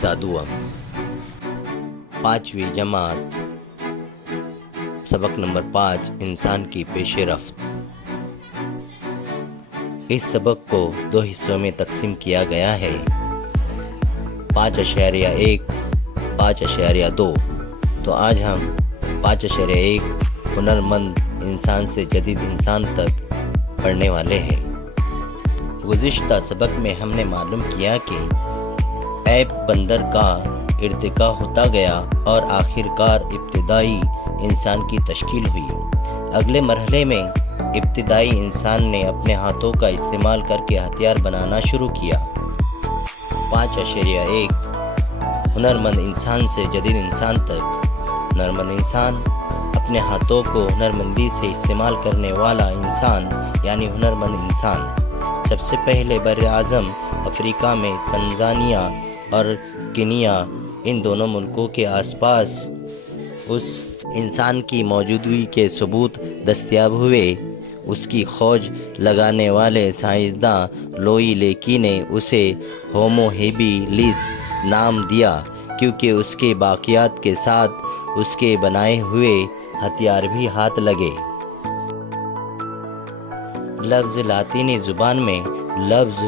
حصہ دوم پانچویں جماعت سبق نمبر 5 انسان کی پیش رفت۔ اس سبق کو 2 حصوں میں تقسیم کیا گیا ہے، 5.1 5.2۔ تو آج ہم 5.1 ہنرمند انسان سے جدید انسان تک پڑھنے والے ہیں۔ گزشتہ سبق میں ہم نے معلوم کیا کہ ایپ بندر کا ارتقا ہوتا گیا اور آخر کار ابتدائی انسان کی تشکیل ہوئی۔ اگلے مرحلے میں ابتدائی انسان نے اپنے ہاتھوں کا استعمال کر کے ہتھیار بنانا شروع کیا۔ 5.1 ہنرمند انسان سے جدید انسان تک۔ ہنرمند انسان اپنے ہاتھوں کو ہنرمندی سے استعمال کرنے والا انسان یعنی ہنرمند انسان۔ سب سے پہلے بر اعظم افریقہ میں تنزانیہ اور کینیا، ان دونوں ملکوں کے آس پاس اس انسان کی موجودگی کے ثبوت دستیاب ہوئے۔ اس کی کھوج لگانے والے سائنسداں لوئی لیکی نے اسے ہومو ہیبیلس نام دیا کیونکہ اس کے باقیات کے ساتھ اس کے بنائے ہوئے ہتھیار بھی ہاتھ لگے۔ لفظ لاطینی زبان میں لفظ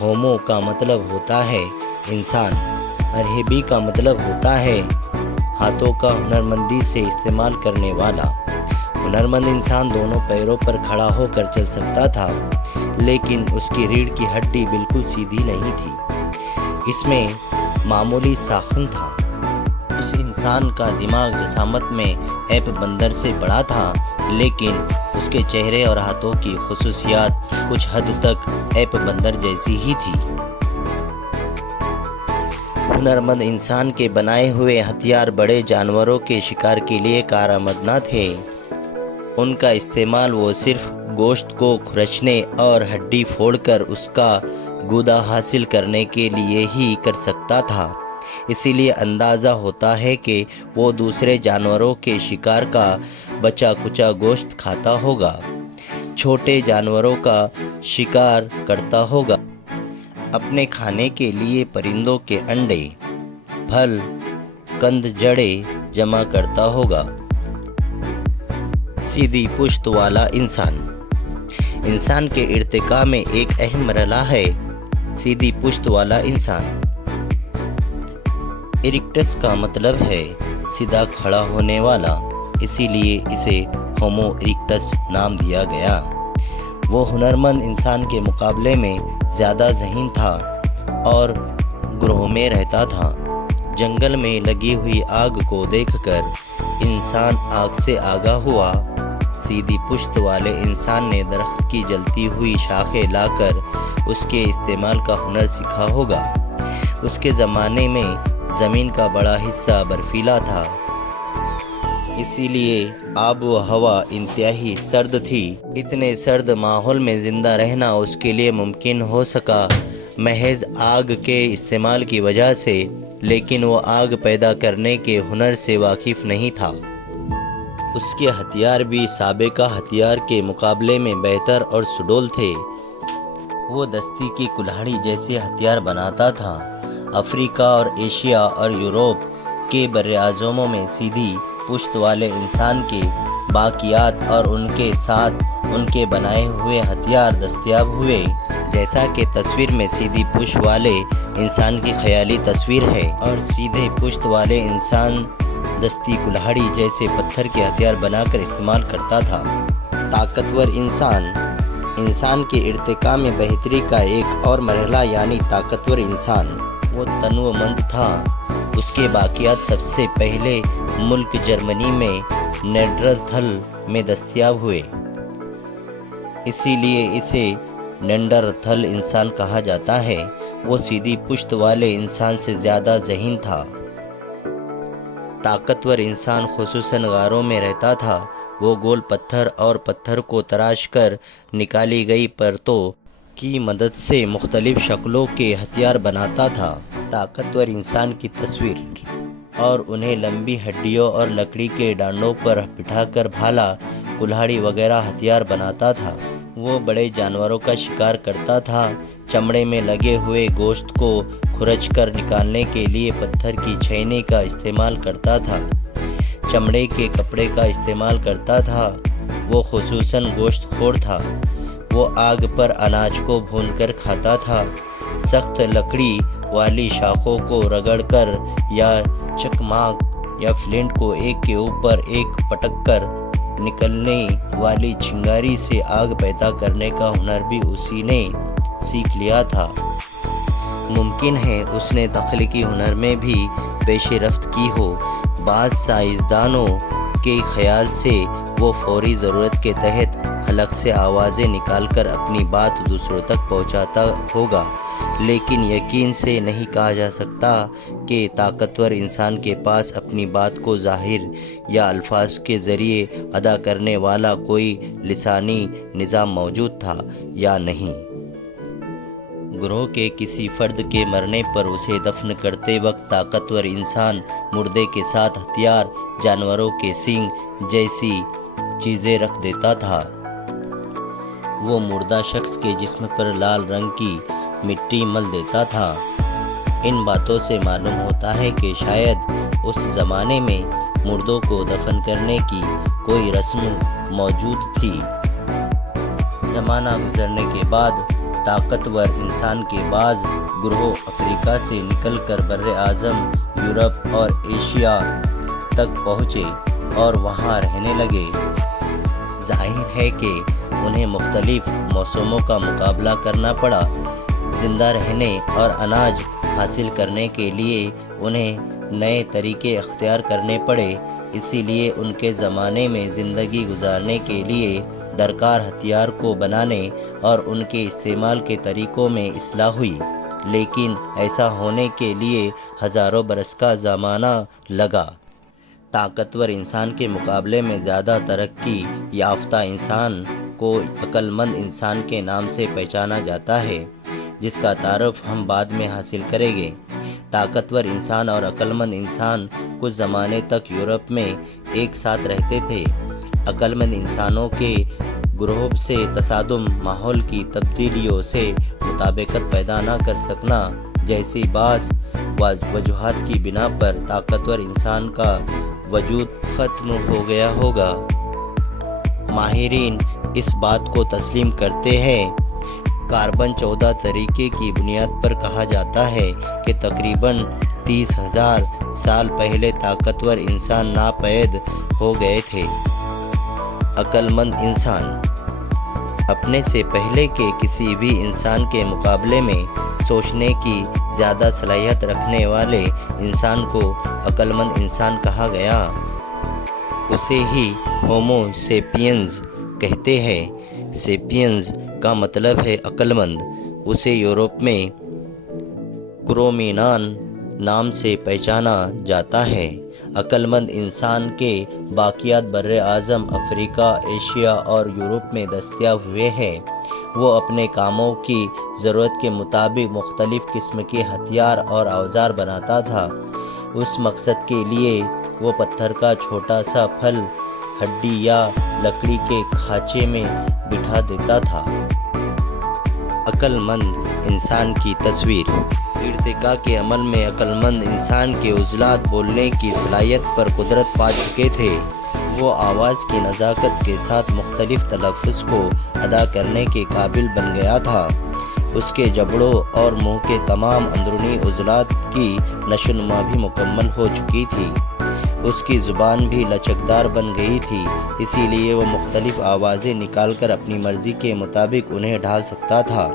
ہومو کا مطلب ہوتا ہے انسان اور ہیبی کا مطلب ہوتا ہے ہاتھوں کا ہنرمندی سے استعمال کرنے والا۔ ہنرمند انسان دونوں پیروں پر کھڑا ہو کر چل سکتا تھا، لیکن اس کی ریڑھ کی ہڈی بالکل سیدھی نہیں تھی، اس میں معمولی ساخن تھا۔ اس انسان کا دماغ جسامت میں ایپ بندر سے بڑا تھا، لیکن اس کے چہرے اور ہاتھوں کی خصوصیات کچھ حد تک ایپ بندر جیسی ہی تھی۔ ہنرمند انسان کے بنائے ہوئے ہتھیار بڑے جانوروں کے شکار کے لیے کارآمد نہ تھے۔ ان کا استعمال وہ صرف گوشت کو کھرچنے اور ہڈی پھوڑ کر اس کا گودا حاصل کرنے کے لیے ہی کر سکتا تھا۔ اسی لیے اندازہ ہوتا ہے کہ وہ دوسرے جانوروں کے شکار کا بچا کچا گوشت کھاتا ہوگا، چھوٹے جانوروں کا شکار کرتا ہوگا، اپنے کھانے کے لیے پرندوں کے انڈے، پھل، کند جڑیں جمع کرتا ہوگا۔ سیدھی پشت والا انسان۔ انسان کے ارتقاء میں ایک اہم مرحلہ ہے سیدھی پشت والا انسان۔ ایریکٹس کا مطلب ہے سیدھا کھڑا ہونے والا، اسی لیے اسے ہومو ایریکٹس نام دیا گیا۔ وہ ہنرمند انسان کے مقابلے میں زیادہ ذہین تھا اور گروہ میں رہتا تھا۔ جنگل میں لگی ہوئی آگ کو دیکھ کر انسان آگ سے آگاہ ہوا۔ سیدھی پشت والے انسان نے درخت کی جلتی ہوئی شاخیں لا کر اس کے استعمال کا ہنر سیکھا ہوگا۔ اس کے زمانے میں زمین کا بڑا حصہ برفیلا تھا، اسی لیے آب و ہوا انتہائی سرد تھی۔ اتنے سرد ماحول میں زندہ رہنا اس کے لیے ممکن ہو سکا محض آگ کے استعمال کی وجہ سے، لیکن وہ آگ پیدا کرنے کے ہنر سے واقف نہیں تھا۔ اس کے ہتھیار بھی سابقہ ہتھیار کے مقابلے میں بہتر اور سڈول تھے۔ وہ دستی کی کلہاڑی جیسے ہتھیار بناتا تھا۔ افریقہ اور ایشیا اور یورپ کے براعظموں میں سیدھی پشت والے انسان کے باقیات اور ان کے ساتھ ان کے بنائے ہوئے ہتھیار دستیاب ہوئے، جیسا کہ تصویر میں سیدھی پشت والے انسان کی خیالی تصویر ہے، اور سیدھے پشت والے انسان دستی کلہاڑی جیسے پتھر کے ہتھیار بنا کر استعمال کرتا تھا۔ طاقتور انسان۔ انسان کے ارتقاء میں بہتری کا ایک اور مرحلہ یعنی طاقتور انسان۔ وہ تنوع مند تھا۔ اس کے باقیات سب سے پہلے ملک جرمنی میں نیانڈرتھل میں دستیاب ہوئے، اسی لیے اسے نیانڈرتھل انسان کہا جاتا ہے۔ وہ سیدھی پشت والے انسان سے زیادہ ذہین تھا۔ طاقتور انسان خصوصاً غاروں میں رہتا تھا۔ وہ گول پتھر اور پتھر کو تراش کر نکالی گئی پرتوں کی مدد سے مختلف شکلوں کے ہتھیار بناتا تھا۔ طاقتور انسان کی تصویر، اور انہیں لمبی ہڈیوں اور لکڑی کے ڈانڈوں پر بٹھا کر بھالا، کلہاڑی وغیرہ ہتھیار بناتا تھا۔ وہ بڑے جانوروں کا شکار کرتا تھا، چمڑے میں لگے ہوئے گوشت کو کھرچ کر نکالنے کے لیے پتھر کی چھینی کا استعمال کرتا تھا، چمڑے کے کپڑے کا استعمال کرتا تھا۔ وہ خصوصاً گوشت خور تھا۔ وہ آگ پر اناج کو بھون کر کھاتا تھا، سخت لکڑی والی شاخوں کو رگڑ کر یا چکماک یا فلنٹ کو ایک کے اوپر ایک پٹک کر نکلنے والی چنگاری سے آگ پیدا کرنے کا ہنر بھی اسی نے سیکھ لیا تھا۔ ممکن ہے اس نے تخلیقی ہنر میں بھی پیش رفت کی ہو۔ بعض سائنسدانوں کے خیال سے وہ فوری ضرورت کے تحت حلق سے آوازیں نکال کر اپنی بات دوسروں تک پہنچاتا ہوگا، لیکن یقین سے نہیں کہا جا سکتا کہ طاقتور انسان کے پاس اپنی بات کو ظاہر یا الفاظ کے ذریعے ادا کرنے والا کوئی لسانی نظام موجود تھا یا نہیں۔ گروہ کے کسی فرد کے مرنے پر اسے دفن کرتے وقت طاقتور انسان مردے کے ساتھ ہتھیار، جانوروں کے سینگ جیسی چیزیں رکھ دیتا تھا۔ وہ مردہ شخص کے جسم پر لال رنگ کی مٹی مل دیتا تھا۔ ان باتوں سے معلوم ہوتا ہے کہ شاید اس زمانے میں مردوں کو دفن کرنے کی کوئی رسم موجود تھی۔ زمانہ گزرنے کے بعد طاقتور انسان کے بعض گروہ افریقہ سے نکل کر بر اعظم یورپ اور ایشیا تک پہنچے اور وہاں رہنے لگے۔ ظاہر ہے کہ انہیں مختلف موسموں کا مقابلہ کرنا پڑا۔ زندہ رہنے اور اناج حاصل کرنے کے لیے انہیں نئے طریقے اختیار کرنے پڑے، اسی لیے ان کے زمانے میں زندگی گزارنے کے لیے درکار ہتھیار کو بنانے اور ان کے استعمال کے طریقوں میں اصلاح ہوئی، لیکن ایسا ہونے کے لیے ہزاروں برس کا زمانہ لگا۔ طاقتور انسان کے مقابلے میں زیادہ ترقی یافتہ انسان کو عقل مند انسان کے نام سے پہچانا جاتا ہے، جس کا تعارف ہم بعد میں حاصل کریں گے۔ طاقتور انسان اور عقل مند انسان کچھ زمانے تک یورپ میں ایک ساتھ رہتے تھے۔ عقل مند انسانوں کے گروہ سے تصادم، ماحول کی تبدیلیوں سے مطابقت پیدا نہ کر سکنا جیسی بعض وجوہات کی بنا پر طاقتور انسان کا وجود ختم ہو گیا ہوگا۔ ماہرین اس بات کو تسلیم کرتے ہیں۔ کاربن 14 طریقے کی بنیاد پر کہا جاتا ہے کہ تقریباً 30,000 سال پہلے طاقتور انسان ناپید ہو گئے تھے۔ عقل مند انسان اپنے سے پہلے کے کسی بھی انسان کے مقابلے میں سوچنے کی زیادہ صلاحیت رکھنے والے انسان کو عقل مند انسان کہا گیا۔ اسے ہی ہومو سیپینز کہتے ہیں۔ سیپینز کا مطلب ہے عقل مند۔ اسے یورپ میں کرومینان نام سے پہچانا جاتا ہے۔ عقل مند انسان کے باقیات بر اعظم افریقہ، ایشیا اور یورپ میں دستیاب ہوئے ہیں۔ وہ اپنے کاموں کی ضرورت کے مطابق مختلف قسم کے ہتھیار اور اوزار بناتا تھا۔ اس مقصد کے لیے وہ پتھر کا چھوٹا سا پھل ہڈی یا لکڑی کے کھانچے میں بٹھا دیتا تھا۔ عقل مند انسان کی تصویر۔ ارتقاء کے عمل میں عقل مند انسان کے عضلات بولنے کی صلاحیت پر قدرت پا چکے تھے۔ وہ آواز کی نزاکت کے ساتھ مختلف تلفظ کو ادا کرنے کے قابل بن گیا تھا۔ اس کے جبڑوں اور منہ کے تمام اندرونی عضلات کی نشوونما بھی مکمل ہو چکی تھی۔ اس کی زبان بھی لچکدار بن گئی تھی، اسی لیے وہ مختلف آوازیں نکال کر اپنی مرضی کے مطابق انہیں ڈھال سکتا تھا۔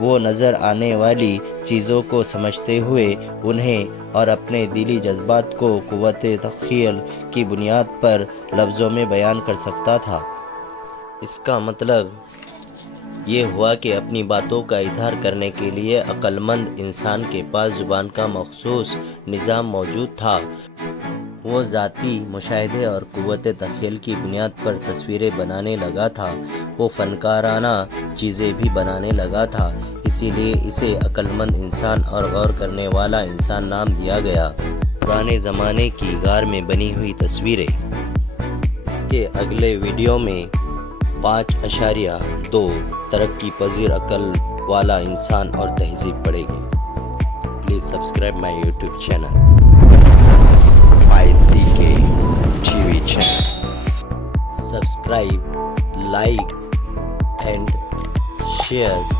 وہ نظر آنے والی چیزوں کو سمجھتے ہوئے انہیں اور اپنے دلی جذبات کو قوت تخیل کی بنیاد پر لفظوں میں بیان کر سکتا تھا۔ اس کا مطلب یہ ہوا کہ اپنی باتوں کا اظہار کرنے کے لیے عقل مند انسان کے پاس زبان کا مخصوص نظام موجود تھا۔ وہ ذاتی مشاہدے اور قوت تخیل کی بنیاد پر تصویریں بنانے لگا تھا۔ وہ فنکارانہ چیزیں بھی بنانے لگا تھا، اسی لیے اسے عقل مند انسان اور غور کرنے والا انسان نام دیا گیا۔ پرانے زمانے کی غار میں بنی ہوئی تصویریں۔ اس کے اگلے ویڈیو میں 5.2 ترقی پذیر عقل والا انسان اور تہذیب پڑھے گی. Please subscribe my YouTube channel 5CK TV channel. Subscribe, like and share